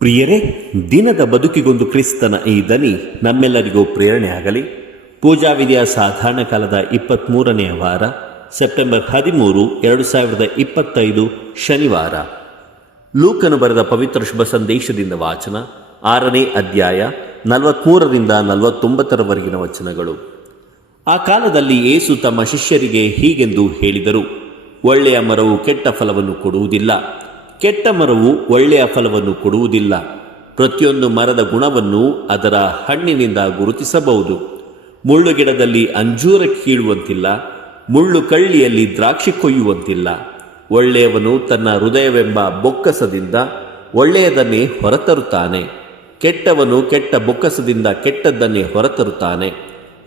ಪ್ರಿಯರೇ, ದಿನದ ಬದುಕಿಗೊಂದು ಕ್ರಿಸ್ತನ ಈ ದನಿ ನಮ್ಮೆಲ್ಲರಿಗೂ ಪ್ರೇರಣೆ ಆಗಲಿ. ಪೂಜಾ ವಿಧಿಯ ಸಾಧಾರಣ ಕಾಲದ 23ನೆಯ ವಾರ, ಸೆಪ್ಟೆಂಬರ್ 13, 2025 ಶನಿವಾರ. ಲೂಕನು ಬರೆದ ಪವಿತ್ರ ಶುಭ ಸಂದೇಶದಿಂದ ವಾಚನ. 6ನೇ ಅಧ್ಯಾಯ 43ರಿಂದ 49ರವರೆಗಿನ ವಚನಗಳು. ಆ ಕಾಲದಲ್ಲಿ ಯೇಸು ತಮ್ಮ ಶಿಷ್ಯರಿಗೆ ಹೀಗೆಂದು ಹೇಳಿದರು: ಒಳ್ಳೆಯ ಮರವು ಕೆಟ್ಟ ಫಲವನ್ನು ಕೊಡುವುದಿಲ್ಲ, ಕೆಟ್ಟ ಮರವು ಒಳ್ಳೆಯ ಫಲವನ್ನು ಕೊಡುವುದಿಲ್ಲ. ಪ್ರತಿಯೊಂದು ಮರದ ಗುಣವನ್ನು ಅದರ ಹಣ್ಣಿನಿಂದ ಗುರುತಿಸಬಹುದು. ಮುಳ್ಳುಗಿಡದಲ್ಲಿ ಅಂಜೂರ ಕೀಳುವಂತಿಲ್ಲ, ಮುಳ್ಳು ಕಳ್ಳಿಯಲ್ಲಿ ದ್ರಾಕ್ಷಿ ಕೊಯ್ಯುವಂತಿಲ್ಲ. ಒಳ್ಳೆಯವನು ತನ್ನ ಹೃದಯವೆಂಬ ಬೊಕ್ಕಸದಿಂದ ಒಳ್ಳೆಯದನ್ನೇ ಹೊರತರುತ್ತಾನೆ, ಕೆಟ್ಟವನು ಕೆಟ್ಟ ಬೊಕ್ಕಸದಿಂದ ಕೆಟ್ಟದ್ದನ್ನೇ ಹೊರತರುತ್ತಾನೆ.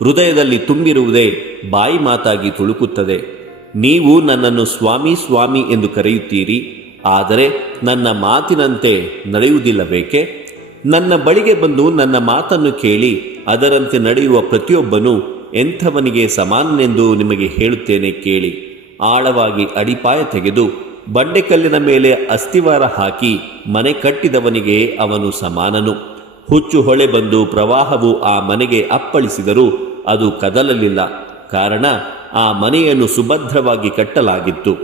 ಹೃದಯದಲ್ಲಿ ತುಂಬಿರುವುದೇ ಬಾಯಿ ಮಾತಾಗಿ ತುಳುಕುತ್ತದೆ. ನೀವು ನನ್ನನ್ನು ಸ್ವಾಮಿ ಸ್ವಾಮಿ ಎಂದು ಕರೆಯುತ್ತೀರಿ, ಆದರೆ ನನ್ನ ಮಾತಿನಂತೆ ನಡೆಯುವುದಿಲ್ಲಬೇಕೆ? ನನ್ನ ಬಳಿಗೆ ಬಂದು ನನ್ನ ಮಾತನ್ನು ಕೇಳಿ ಅದರಂತೆ ನಡೆಯುವ ಪ್ರತಿಯೊಬ್ಬನು ಎಂಥವನಿಗೆ ಸಮಾನನೆಂದು ನಿಮಗೆ ಹೇಳುತ್ತೇನೆ ಕೇಳಿ. ಆಳವಾಗಿ ಅಡಿಪಾಯ ತೆಗೆದು ಬಂಡೆಕಲ್ಲಿನ ಮೇಲೆ ಅಸ್ತಿವಾರ ಹಾಕಿ ಮನೆ ಕಟ್ಟಿದವನಿಗೆ ಅವನು ಸಮಾನನು. ಹುಚ್ಚು ಹೊಳೆ ಬಂದು ಪ್ರವಾಹವು ಆ ಮನೆಗೆ ಅಪ್ಪಳಿಸಿದರೂ ಅದು ಕದಲಲಿಲ್ಲ, ಕಾರಣ ಆ ಮನೆಯನ್ನು ಸುಭದ್ರವಾಗಿ ಕಟ್ಟಲಾಗಿತ್ತು.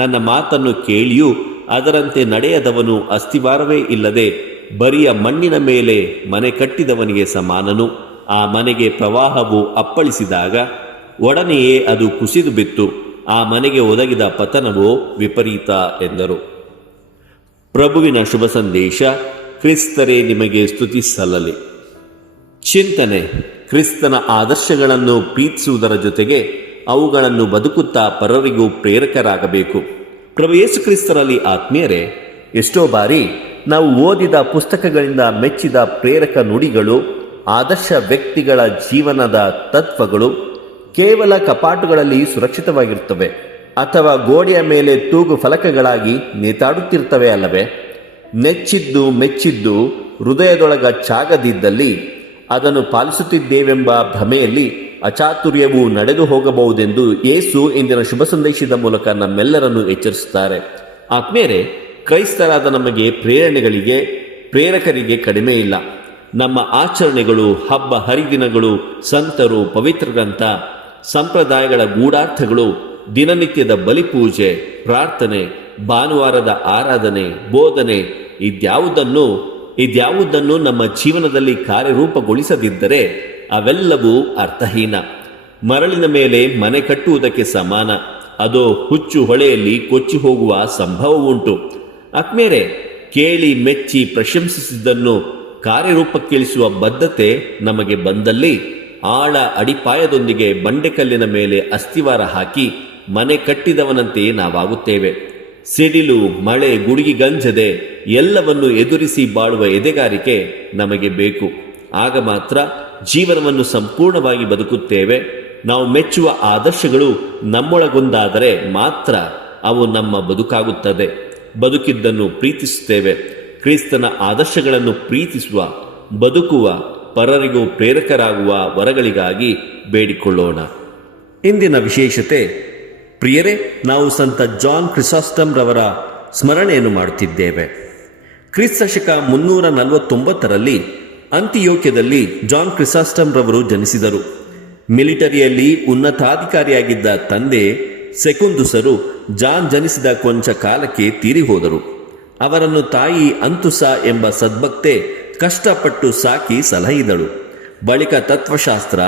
ನನ್ನ ಮಾತನ್ನು ಕೇಳಿಯೂ ಅದರಂತೆ ನಡೆಯದವನು ಅಸ್ತಿವಾರವೇ ಇಲ್ಲದೆ ಬರಿಯ ಮಣ್ಣಿನ ಮೇಲೆ ಮನೆ ಕಟ್ಟಿದವನಿಗೆ ಸಮಾನನು. ಆ ಮನೆಗೆ ಪ್ರವಾಹವು ಅಪ್ಪಳಿಸಿದಾಗ ಒಡನೆಯೇ ಅದು ಕುಸಿದು ಬಿತ್ತು. ಆ ಮನೆಗೆ ಒದಗಿದ ಪತನವೋ ವಿಪರೀತ ಎಂದರು. ಪ್ರಭುವಿನ ಶುಭ ಸಂದೇಶ. ಕ್ರಿಸ್ತರೇ ನಿಮಗೆ ಸ್ತುತಿ ಸಲ್ಲಲಿ. ಚಿಂತನೆ: ಕ್ರಿಸ್ತನ ಆದರ್ಶಗಳನ್ನು ಪ್ರೀತಿಸುವುದರ ಜೊತೆಗೆ ಅವುಗಳನ್ನು ಬದುಕುತ್ತಾ ಪರರಿಗೂ ಪ್ರೇರಕರಾಗಬೇಕು. ಪ್ರಭು ಯೇಸು ಕ್ರಿಸ್ತರಲ್ಲಿ ಆತ್ಮೀಯರೇ, ಎಷ್ಟೋ ಬಾರಿ ನಾವು ಓದಿದ ಪುಸ್ತಕಗಳಿಂದ ಮೆಚ್ಚಿದ ಪ್ರೇರಕ ನುಡಿಗಳು, ಆದರ್ಶ ವ್ಯಕ್ತಿಗಳ ಜೀವನದ ತತ್ವಗಳು ಕೇವಲ ಕಪಾಟುಗಳಲ್ಲಿ ಸುರಕ್ಷಿತವಾಗಿರುತ್ತವೆ ಅಥವಾ ಗೋಡೆಯ ಮೇಲೆ ತೂಗು ಫಲಕಗಳಾಗಿ ನೇತಾಡುತ್ತಿರ್ತವೆ ಅಲ್ಲವೇ? ನೆಚ್ಚಿದ್ದು ಮೆಚ್ಚಿದ್ದು ಹೃದಯದೊಳಗ ಚಾಗದಿದ್ದಲ್ಲಿ ಅದನ್ನು ಪಾಲಿಸುತ್ತಿದ್ದೇವೆಂಬ ಭ್ರಮೆಯಲ್ಲಿ ಅಚಾತುರ್ಯವು ನಡೆದು ಹೋಗಬಹುದೆಂದು ಯೇಸು ಇಂದಿನ ಶುಭ ಸಂದೇಶದ ಮೂಲಕ ನಮ್ಮೆಲ್ಲರನ್ನು ಎಚ್ಚರಿಸುತ್ತಾರೆ. ಆತ್ಮೀಯರೇ, ಕ್ರೈಸ್ತರಾದ ನಮಗೆ ಪ್ರೇರಕರಿಗೆ ಕಡಿಮೆ ಇಲ್ಲ. ನಮ್ಮ ಆಚರಣೆಗಳು, ಹಬ್ಬ ಹರಿದಿನಗಳು, ಸಂತರು, ಪವಿತ್ರರಂಥ ಸಂಪ್ರದಾಯಗಳ ಗೂಢಾರ್ಥಗಳು, ದಿನನಿತ್ಯದ ಬಲಿಪೂಜೆ, ಪ್ರಾರ್ಥನೆ, ಭಾನುವಾರದ ಆರಾಧನೆ, ಬೋಧನೆ ಇದ್ಯಾವುದನ್ನು ನಮ್ಮ ಜೀವನದಲ್ಲಿ ಕಾರ್ಯರೂಪಗೊಳಿಸದಿದ್ದರೆ ಅವೆಲ್ಲವೂ ಅರ್ಥಹೀನ. ಮರಳಿನ ಮೇಲೆ ಮನೆ ಕಟ್ಟುವುದಕ್ಕೆ ಸಮಾನ. ಅದೋ ಹುಚ್ಚು ಹೊಳೆಯಲ್ಲಿ ಕೊಚ್ಚಿ ಹೋಗುವ ಸಂಭವವುಂಟು. ಆತ್ಮೇರೆ, ಕೇಳಿ ಮೆಚ್ಚಿ ಪ್ರಶಂಸಿಸಿದ್ದನ್ನು ಕಾರ್ಯರೂಪಕ್ಕಿಳಿಸುವ ಬದ್ಧತೆ ನಮಗೆ ಬಂದಲ್ಲಿ ಆಳ ಅಡಿಪಾಯದೊಂದಿಗೆ ಬಂಡೆಕಲ್ಲಿನ ಮೇಲೆ ಅಸ್ತಿವಾರ ಹಾಕಿ ಮನೆ ಕಟ್ಟಿದವನಂತೆ ನಾವಾಗುತ್ತೇವೆ. ಸಿಡಿಲು, ಮಳೆ, ಗುಡುಗಿ ಗಂಜದೆ ಎಲ್ಲವನ್ನು ಎದುರಿಸಿ ಬಾಳುವ ಎದೆಗಾರಿಕೆ ನಮಗೆ ಬೇಕು. ಆಗ ಮಾತ್ರ ಜೀವನವನ್ನು ಸಂಪೂರ್ಣವಾಗಿ ಬದುಕುತ್ತೇವೆ. ನಾವು ಮೆಚ್ಚುವ ಆದರ್ಶಗಳು ನಮ್ಮೊಳಗೊಂದಾದರೆ ಮಾತ್ರ ಅವು ನಮ್ಮ ಬದುಕಾಗುತ್ತದೆ. ಬದುಕಿದ್ದನ್ನು ಪ್ರೀತಿಸುತ್ತೇವೆ. ಕ್ರಿಸ್ತನ ಆದರ್ಶಗಳನ್ನು ಪ್ರೀತಿಸುವ, ಬದುಕುವ, ಪರರಿಗೂ ಪ್ರೇರಕರಾಗುವ ವರಗಳಿಗಾಗಿ ಬೇಡಿಕೊಳ್ಳೋಣ. ಇಂದಿನ ವಿಶೇಷತೆ. ಪ್ರಿಯರೇ, ನಾವು ಸಂತ ಜಾನ್ ಕ್ರಿಸಾಸ್ಟಮ್ ರವರ ಸ್ಮರಣೆಯನ್ನು ಮಾಡುತ್ತಿದ್ದೇವೆ. ಕ್ರಿಸ್ತ ಶಕ 349ರಲ್ಲಿ ಅಂತಿಯೋಕ್ಯದಲ್ಲಿ ಜಾನ್ ಕ್ರಿಸಾಸ್ಟಮ್ ರವರು ಜನಿಸಿದರು. ಮಿಲಿಟರಿಯಲ್ಲಿ ಉನ್ನತಾಧಿಕಾರಿಯಾಗಿದ್ದ ತಂದೆ ಸೆಕುಂದುಸರು ಜಾನ್ ಜನಿಸಿದ ಕೊಂಚ ಕಾಲಕ್ಕೆ ತೀರಿ ಹೋದರು. ಅವರನ್ನು ತಾಯಿ ಅಂತುಸ ಎಂಬ ಸದ್ಭಕ್ತೆ ಕಷ್ಟಪಟ್ಟು ಸಾಕಿ ಸಲಹಿದಳು. ಬಳಿಕ ತತ್ವಶಾಸ್ತ್ರ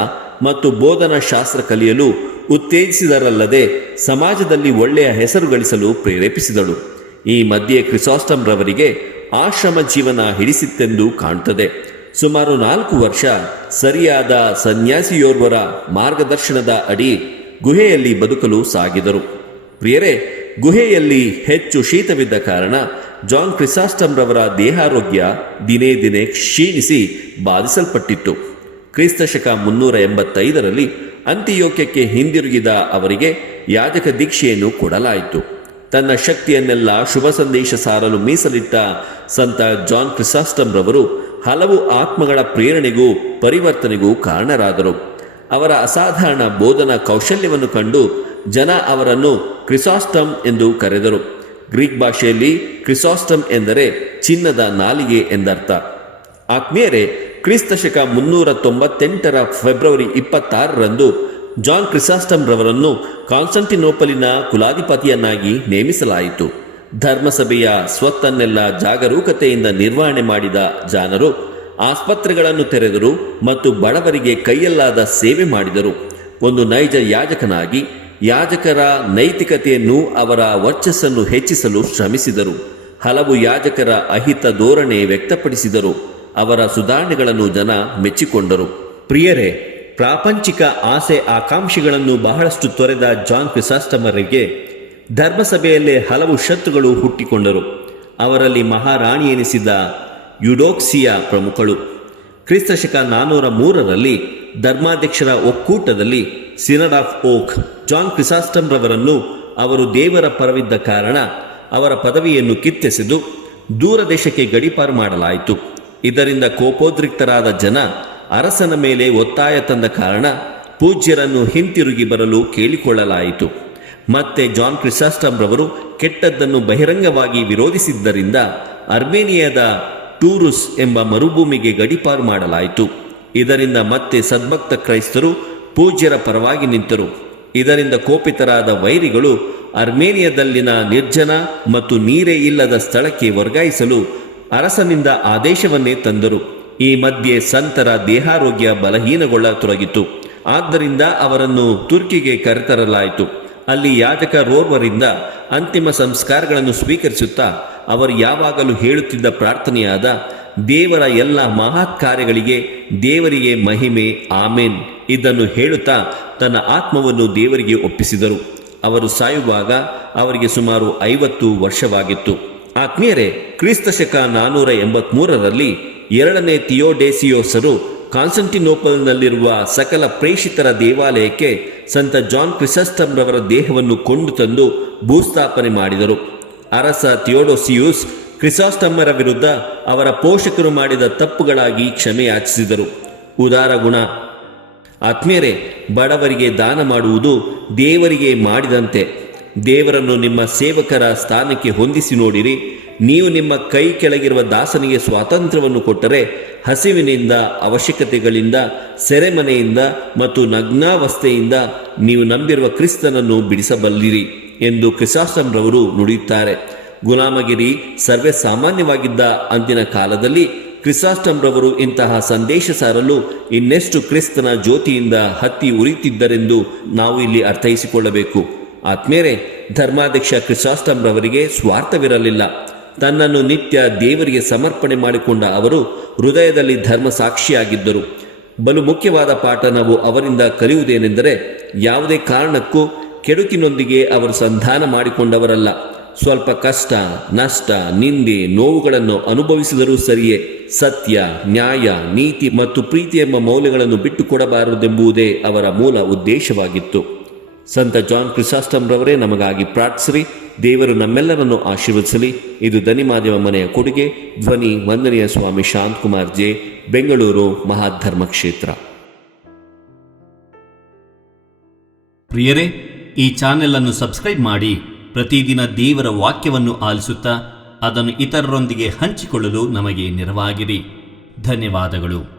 ಮತ್ತು ಬೋಧನಾ ಶಾಸ್ತ್ರ ಕಲಿಯಲು ಉತ್ತೇಜಿಸಿದರಲ್ಲದೆ ಸಮಾಜದಲ್ಲಿ ಒಳ್ಳೆಯ ಹೆಸರು ಗಳಿಸಲು ಪ್ರೇರೇಪಿಸಿದಳು. ಈ ಮಧ್ಯೆ ಕ್ರಿಸಾಸ್ಟಮ್ ರವರಿಗೆ ಆಶ್ರಮ ಜೀವನ ಹಿಡಿಸಿತ್ತೆಂದು ಕಾಣುತ್ತದೆ. ಸುಮಾರು 4 ವರ್ಷ ಸರಿಯಾದ ಸನ್ಯಾಸಿಯೋರ್ವರ ಮಾರ್ಗದರ್ಶನದ ಅಡಿ ಗುಹೆಯಲ್ಲಿ ಬದುಕಲು ಸಾಗಿದರು. ಪ್ರಿಯರೇ, ಗುಹೆಯಲ್ಲಿ ಹೆಚ್ಚು ಶೀತವಿದ್ದ ಕಾರಣ ಜಾನ್ ಕ್ರಿಸಾಸ್ಟಮ್ ರವರ ದೇಹಾರೋಗ್ಯ ದಿನೇ ದಿನೇ ಕ್ಷೀಣಿಸಿ ಬಾಧಿಸಲ್ಪಟ್ಟಿತ್ತು. ಕ್ರಿಸ್ತ ಶಕ 385ರಲ್ಲಿ ಅಂತಿಯೋಕ್ಯಕ್ಕೆ ಹಿಂದಿರುಗಿದ ಅವರಿಗೆ ಯಾಜಕ ದೀಕ್ಷೆಯನ್ನು ಕೊಡಲಾಯಿತು. ತನ್ನ ಶಕ್ತಿಯನ್ನೆಲ್ಲ ಶುಭ ಸಂದೇಶ ಸಾರಲು ಮೀಸಲಿಟ್ಟ ಸಂತ ಜಾನ್ ಕ್ರಿಸಾಸ್ಟಮ್ ರವರು ಹಲವು ಆತ್ಮಗಳ ಪ್ರೇರಣೆಗೂ ಪರಿವರ್ತನೆಗೂ ಕಾರಣರಾದರು. ಅವರ ಅಸಾಧಾರಣ ಬೋಧನಾ ಕೌಶಲ್ಯವನ್ನು ಕಂಡು ಜನ ಅವರನ್ನು ಕ್ರಿಸಾಸ್ಟಮ್ ಎಂದು ಕರೆದರು. ಗ್ರೀಕ್ ಭಾಷೆಯಲ್ಲಿ ಕ್ರಿಸಾಸ್ಟಮ್ ಎಂದರೆ ಚಿನ್ನದ ನಾಲಿಗೆ ಎಂದರ್ಥ. ಆತ್ಮೀಯರೇ, ಕ್ರಿಸ್ತಶಕ 398 ಫೆಬ್ರವರಿ 26ರಂದು ಜಾನ್ ಕ್ರಿಸಾಸ್ಟಮ್ ರವರನ್ನು ಕಾನ್ಸ್ಟಂಟಿನೋಪಲಿನ ಕುಲಾಧಿಪತಿಯನ್ನಾಗಿ ನೇಮಿಸಲಾಯಿತು. ಧರ್ಮಸಭೆಯ ಸ್ವತ್ತನ್ನೆಲ್ಲ ಜಾಗರೂಕತೆಯಿಂದ ನಿರ್ವಹಣೆ ಮಾಡಿದ ಜಾನರು ಆಸ್ಪತ್ರೆಗಳನ್ನು ತೆರೆದರು ಮತ್ತು ಬಡವರಿಗೆ ಕೈಯಲ್ಲಾದ ಸೇವೆ ಮಾಡಿದರು. ಒಂದು ನೈಜ ಯಾಜಕನಾಗಿ ಯಾಜಕರ ನೈತಿಕತೆಯನ್ನು, ಅವರ ವರ್ಚಸ್ಸನ್ನು ಹೆಚ್ಚಿಸಲು ಶ್ರಮಿಸಿದರು. ಹಲವು ಯಾಜಕರ ಅಹಿತ ಧೋರಣೆ ವ್ಯಕ್ತಪಡಿಸಿದರು. ಅವರ ಸುಧಾರಣೆಗಳನ್ನು ಜನ ಮೆಚ್ಚಿಕೊಂಡರು. ಪ್ರಿಯರೇ, ಪ್ರಾಪಂಚಿಕ ಆಸೆ ಆಕಾಂಕ್ಷೆಗಳನ್ನು ಬಹಳಷ್ಟು ತೊರೆದ ಜಾನ್ ಕ್ರಿಸಾಸ್ಟಮರಿಗೆ ಧರ್ಮಸಭೆಯಲ್ಲೇ ಹಲವು ಶತ್ರುಗಳು ಹುಟ್ಟಿಕೊಂಡರು. ಅವರಲ್ಲಿ ಮಹಾರಾಣಿ ಎನಿಸಿದ ಯುಡೋಕ್ಸಿಯ ಪ್ರಮುಖಳು. ಕ್ರಿಸ್ತಶಕ 403ರಲ್ಲಿ ಧರ್ಮಾಧ್ಯಕ್ಷರ ಒಕ್ಕೂಟದಲ್ಲಿ ಸಿನಡ್ ಆಫ್ ಓಕ್ ಜಾನ್ ಕ್ರಿಸಾಸ್ಟಮ್ ರವರನ್ನು ಅವರು ದೇವರ ಪರವಿದ್ದ ಕಾರಣ ಅವರ ಪದವಿಯನ್ನು ಕಿತ್ತೆಸೆದು ದೂರ ದೇಶಕ್ಕೆ ಗಡೀಪಾರು ಮಾಡಲಾಯಿತು. ಇದರಿಂದ ಕೋಪೋದ್ರಿಕ್ತರಾದ ಜನ ಅರಸನ ಮೇಲೆ ಒತ್ತಾಯ ತಂದ ಕಾರಣ ಪೂಜ್ಯರನ್ನು ಹಿಂತಿರುಗಿ ಬರಲು ಕೇಳಿಕೊಳ್ಳಲಾಯಿತು. ಮತ್ತೆ ಜಾನ್ ಕ್ರಿಸಾಸ್ಟಮ್ ರವರು ಕೆಟ್ಟದ್ದನ್ನು ಬಹಿರಂಗವಾಗಿ ವಿರೋಧಿಸಿದ್ದರಿಂದ ಅರ್ಮೇನಿಯಾದ ಟೂರುಸ್ ಎಂಬ ಮರುಭೂಮಿಗೆ ಗಡೀಪಾರು ಮಾಡಲಾಯಿತು. ಇದರಿಂದ ಮತ್ತೆ ಸದ್ಭಕ್ತ ಕ್ರೈಸ್ತರು ಪೂಜ್ಯರ ಪರವಾಗಿ ನಿಂತರು. ಇದರಿಂದ ಕೋಪಿತರಾದ ವೈರಿಗಳು ಅರ್ಮೇನಿಯಾದಲ್ಲಿನ ನಿರ್ಜನ ಮತ್ತು ನೀರೇ ಇಲ್ಲದ ಸ್ಥಳಕ್ಕೆ ವರ್ಗಾಯಿಸಲು ಅರಸನಿಂದ ಆದೇಶವನ್ನೇ ತಂದರು. ಈ ಮಧ್ಯೆ ಸಂತರ ದೇಹಾರೋಗ್ಯ ಬಲಹೀನಗೊಳ್ಳತೊಡಗಿತು. ಆದ್ದರಿಂದ ಅವರನ್ನು ತುರ್ಕಿಗೆ ಕರೆತರಲಾಯಿತು. ಅಲ್ಲಿ ಯಾಜಕ ರೋರ್ವರಿಂದ ಅಂತಿಮ ಸಂಸ್ಕಾರಗಳನ್ನು ಸ್ವೀಕರಿಸುತ್ತಾ ಅವರು ಯಾವಾಗಲೂ ಹೇಳುತ್ತಿದ್ದ ಪ್ರಾರ್ಥನೆಯಾದ ದೇವರ ಎಲ್ಲ ಮಹತ್ ಕಾರ್ಯಗಳಿಗೆ ದೇವರಿಗೆ ಮಹಿಮೆ, ಆಮೇನ್ ಇದನ್ನು ಹೇಳುತ್ತಾ ತನ್ನ ಆತ್ಮವನ್ನು ದೇವರಿಗೆ ಒಪ್ಪಿಸಿದರು. ಅವರು ಸಾಯುವಾಗ ಅವರಿಗೆ ಸುಮಾರು 50 ವರ್ಷವಾಗಿತ್ತು. ಆತ್ಮೀಯರೇ, ಕ್ರಿಸ್ತಶಕ 483ರಲ್ಲಿ 2ನೇ ಥಿಯೋಡೇಸಿಯೋಸರು ಕಾನ್ಸ್ಟಂಟಿನೋಪಲ್ನಲ್ಲಿರುವ ಸಕಲ ಪ್ರೇಷಿತರ ದೇವಾಲಯಕ್ಕೆ ಸಂತ ಜಾನ್ ಕ್ರಿಸಾಸ್ಟಮ್ ರವರ ದೇಹವನ್ನು ಕೊಂಡು ತಂದು ಭೂಸ್ಥಾಪನೆ ಮಾಡಿದರು. ಅರಸ ಥಿಯೋಡೋಸಿಯೂಸ್ ಕ್ರಿಸಾಸ್ಟಮ್ಮರ ವಿರುದ್ಧ ಅವರ ಪೋಷಕರು ಮಾಡಿದ ತಪ್ಪುಗಳಾಗಿ ಕ್ಷಮೆಯಾಚಿಸಿದರು. ಉದಾರ ಗುಣ. ಆತ್ಮೀಯರೇ, ಬಡವರಿಗೆ ದಾನ ಮಾಡುವುದು ದೇವರಿಗೆ ಮಾಡಿದಂತೆ. ದೇವರನ್ನು ನಿಮ್ಮ ಸೇವಕರ ಸ್ಥಾನಕ್ಕೆ ಹೊಂದಿಸಿ ನೋಡಿರಿ. ನೀವು ನಿಮ್ಮ ಕೈ ಕೆಳಗಿರುವ ದಾಸನಿಗೆ ಸ್ವಾತಂತ್ರ್ಯವನ್ನು ಕೊಟ್ಟರೆ ಹಸಿವಿನಿಂದ, ಅವಶ್ಯಕತೆಗಳಿಂದ, ಸೆರೆಮನೆಯಿಂದ ಮತ್ತು ನಗ್ನಾವಸ್ಥೆಯಿಂದ ನೀವು ನಂಬಿರುವ ಕ್ರಿಸ್ತನನ್ನು ಬಿಡಿಸಬಲ್ಲಿರಿ ಎಂದು ಕ್ರಿಸಾಸ್ಟಮ್ ರವರು ನುಡಿಯುತ್ತಾರೆ. ಗುಲಾಮಗಿರಿ ಸರ್ವೇ ಸಾಮಾನ್ಯವಾಗಿದ್ದ ಅಂದಿನ ಕಾಲದಲ್ಲಿ ಕ್ರಿಸಾಸ್ಟಮ್ ರವರು ಇಂತಹ ಸಂದೇಶ ಸಾರಲು ಇನ್ನೆಷ್ಟು ಕ್ರಿಸ್ತನ ಜ್ಯೋತಿಯಿಂದ ಹತ್ತಿ ಉರಿಯುತ್ತಿದ್ದರೆಂದು ನಾವು ಇಲ್ಲಿ ಅರ್ಥೈಸಿಕೊಳ್ಳಬೇಕು. ಆತ್ಮೇರೆ, ಧರ್ಮಾಧ್ಯಕ್ಷ ಕ್ರಿಸಾಸ್ಟಮ್ ರವರಿಗೆ ಸ್ವಾರ್ಥವಿರಲಿಲ್ಲ. ತನ್ನನ್ನು ನಿತ್ಯ ದೇವರಿಗೆ ಸಮರ್ಪಣೆ ಮಾಡಿಕೊಂಡ ಅವರು ಹೃದಯದಲ್ಲಿ ಧರ್ಮ ಸಾಕ್ಷಿಯಾಗಿದ್ದರು. ಬಲು ಮುಖ್ಯವಾದ ಪಾಠ ನಾವು ಅವರಿಂದ ಕಲಿಯುವುದೇನೆಂದರೆ, ಯಾವುದೇ ಕಾರಣಕ್ಕೂ ಕೆಡುಕಿನೊಂದಿಗೆ ಅವರು ಸಂಧಾನ ಮಾಡಿಕೊಂಡವರಲ್ಲ. ಸ್ವಲ್ಪ ಕಷ್ಟ, ನಷ್ಟ, ನಿಂದೆ, ನೋವುಗಳನ್ನು ಅನುಭವಿಸಿದರೂ ಸರಿಯೇ ಸತ್ಯ, ನ್ಯಾಯ, ನೀತಿ ಮತ್ತು ಪ್ರೀತಿ ಎಂಬ ಮೌಲ್ಯಗಳನ್ನು ಬಿಟ್ಟುಕೊಡಬಾರದೆಂಬುದೇ ಅವರ ಮೂಲ ಉದ್ದೇಶವಾಗಿತ್ತು. ಸಂತ ಜಾನ್ ಕ್ರಿಸಾಸ್ಟಮ್ ರವರೇ ನಮಗಾಗಿ ಪ್ರಾರ್ಥಿಸಿರಿ. ದೇವರು ನಮ್ಮೆಲ್ಲರನ್ನು ಆಶೀರ್ವದಿಸಲಿ. ಇದು ದನಿಮಾದೇವ ಮನೆಯ ಕೊಡುಗೆ. ಧ್ವನಿ ವಂದನೀಯ ಸ್ವಾಮಿ ಶಾಂತಕುಮಾರ್ ಜೆ, ಬೆಂಗಳೂರು ಮಹಾಧರ್ಮ ಕ್ಷೇತ್ರ. ಪ್ರಿಯರೇ, ಈ ಚಾನೆಲ್ ಅನ್ನು ಸಬ್ಸ್ಕ್ರೈಬ್ ಮಾಡಿ ಪ್ರತಿದಿನ ದೇವರ ವಾಕ್ಯವನ್ನು ಆಲಿಸುತ್ತಾ ಅದನ್ನು ಇತರರೊಂದಿಗೆ ಹಂಚಿಕೊಳ್ಳಲು ನಮಗೆ ನೆರವಾಗಿರಿ. ಧನ್ಯವಾದಗಳು.